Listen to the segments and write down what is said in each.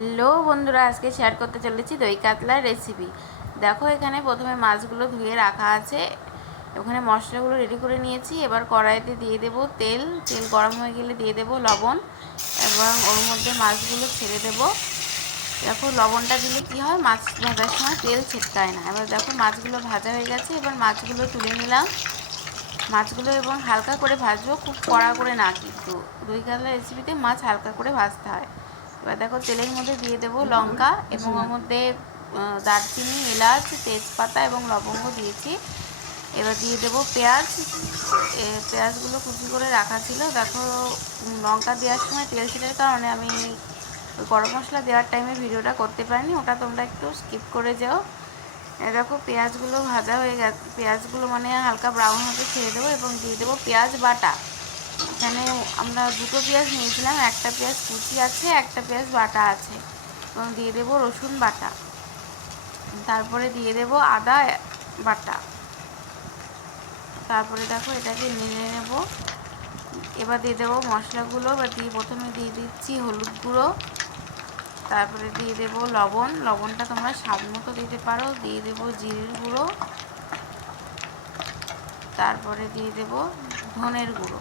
Hello বন্ধুরা, আজকে share করতে চলেছি দই কাতলার রেসিপি দেখো এখানে প্রথমে মাছগুলো ধুয়ে রাখা আছে। ওখানে মশলাগুলো রেডি করে নিয়েছি। এবার কড়াইতে দিয়ে দেব তেল। তেল গরম হয়ে গেলে দিয়ে দেব লবণ এবং ওর মধ্যে মাছগুলো ছেড়ে দেব। দেখো লবণটা দিলে কি হয়, মাছ ভাজার সময় তেল ছিটকায় না। এবার দেখো মাছগুলো ভাজা হয়ে গেছে। এবার মাছগুলো তুলে নিলাম। মাছগুলো এবং হালকা করে ভাজবো। খুব কড়া করে না, কিন্তু দই কাতলা রেসিপিতে মাছ হালকা করে ভাজতে হয়। এবার দেখো তেলের মধ্যে দিয়ে দেবো লঙ্কা এবং ওর মধ্যে দারচিনি, এলাচ, তেজপাতা এবং লবঙ্গ দিয়েছি। এবার দিয়ে দেবো পেঁয়াজ। পেঁয়াজগুলো কুচি করে রাখা ছিল। দেখো লঙ্কা দেওয়ার সময় তেল ছিটার কারণে আমি গরম মশলা দেওয়ার টাইমে ভিডিওটা করতে পারিনি। ওটা তোমরা একটু স্কিপ করে যাও। দেখো পেঁয়াজগুলো ভাজা হয়ে গেছে। পেঁয়াজগুলো মানে হালকা ব্রাউন হতে ছেড়ে দেবো এবং দিয়ে দেবো পেঁয়াজ বাটা। এখানে আমরা দুটো পেঁয়াজ নিয়েছিলাম, একটা পেঁয়াজ কুচি আছে, একটা পেঁয়াজ বাটা আছে। এবং দিয়ে দেবো রসুন বাটা। তারপরে দিয়ে দেবো আদা বাটা। তারপরে দেখো এটাকে নিয়ে নেব। এবার দিয়ে দেবো মশলাগুলো বা দিয়ে প্রথমে দিয়ে দিচ্ছি হলুদ গুঁড়ো। তারপরে দিয়ে দেবো লবণ। লবণটা তোমরা স্বাদ মতো দিতে পারো। দিয়ে দেবো জিরের গুঁড়ো। তারপরে দিয়ে দেবো ধনের গুঁড়ো।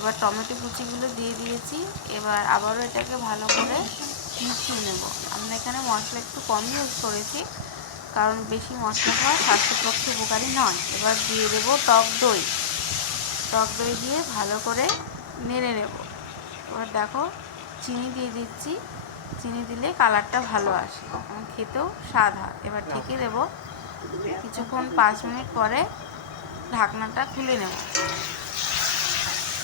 এবার টমেটো কুচিগুলো দিয়ে দিয়েছি। এবার আবারও এটাকে ভালো করে মিশিয়ে নেব। আমরা এখানে মশলা একটু কম ইউজ করেছি, কারণ বেশি মশলা খাওয়া স্বাস্থ্যের পক্ষে উপকারী নয়। এবার দিয়ে দেব টক দই। টক দই দিয়ে ভালো করে নেড়ে নেব। এবার দেখো চিনি দিয়ে দিচ্ছি। চিনি দিলে কালারটা ভালো আসে এবং খেতেও স্বাদ হয়। এবার ঢেকে দেবো। কিছুক্ষণ পাঁচ মিনিট পরে ঢাকনাটা খুলে নেব।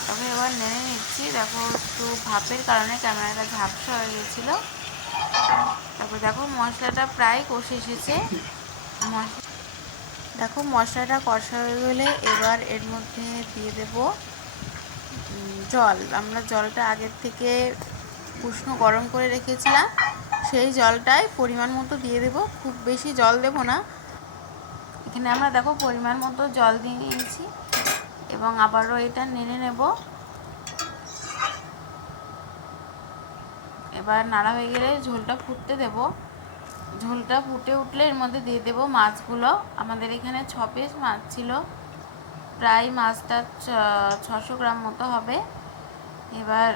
তবে এবার নেড়ে নিচ্ছি। দেখো একটু ভাপের কারণে ক্যামেরাটা ঝাপসা হয়ে গেছিল। তারপর দেখো মশলাটা প্রায় কষে এসেছে। দেখো মশলাটা কষা হয়ে গেলে এবার এর মধ্যে দিয়ে দেব জল। আমরা জলটা আগের থেকে উষ্ণ গরম করে রেখেছিলাম, সেই জলটাই পরিমাণ মতো দিয়ে দেব। খুব বেশি জল দেব না। এখানে আমরা দেখো পরিমাণ মতো জল দিয়ে নিয়েছি। এবং আবারও এটা নেড়ে নেব। এবার নাড়া হয়ে গেলে ঝোলটা ফুটতে দেব। ঝোলটা ফুটে উঠলে এর মধ্যে দিয়ে দেব মাছগুলো। আমাদের এখানে ছ পিস মাছ ছিল। প্রায় মাছটা ছশো গ্রাম মতো হবে। এবার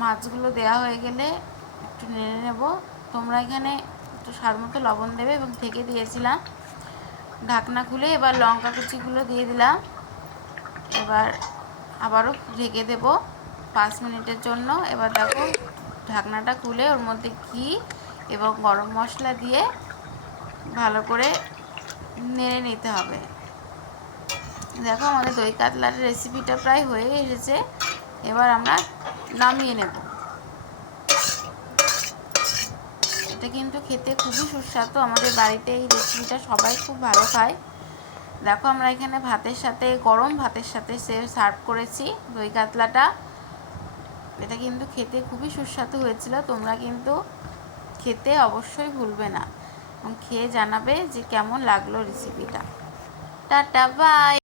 মাছগুলো দেওয়া হয়ে গেলে একটু নেড়ে নেব। তোমরা এখানে একটু স্বাদ মতো লবণ দেবে এবং থেকে দিয়েছিলাম। ঢাকনা খুলে এবার লঙ্কা কুচিগুলো দিয়ে দিলাম। এবার আবারও ঢেকে দেব পাঁচ মিনিটের জন্য। এবার দেখো ঢাকনাটা খুলে ওর মধ্যে ঘি এবং গরম মশলা দিয়ে ভালো করে নেড়ে নিতে হবে। দেখো আমাদের দই কাতলার রেসিপিটা প্রায় হয়ে এসেছে। এবার আমরা নামিয়ে নেব। এটা কিন্তু খেতে খুবই সুস্বাদু। আমাদের বাড়িতে এই রেসিপিটা সবাই খুব ভালো খায়। দেখো, আমরা এখানে ভাতের সাথে, গরম ভাতের সাথে সে সার্ভ করেছি দই কাতলাটা। এটা কিন্তু খেতে খুবই সুস্বাদু হয়েছিল, তোমরা কিন্তু খেতে অবশ্যই ভুলবে না। এবং খেয়ে জানাবে যে কেমন লাগল রেসিপিটা টাটা বাই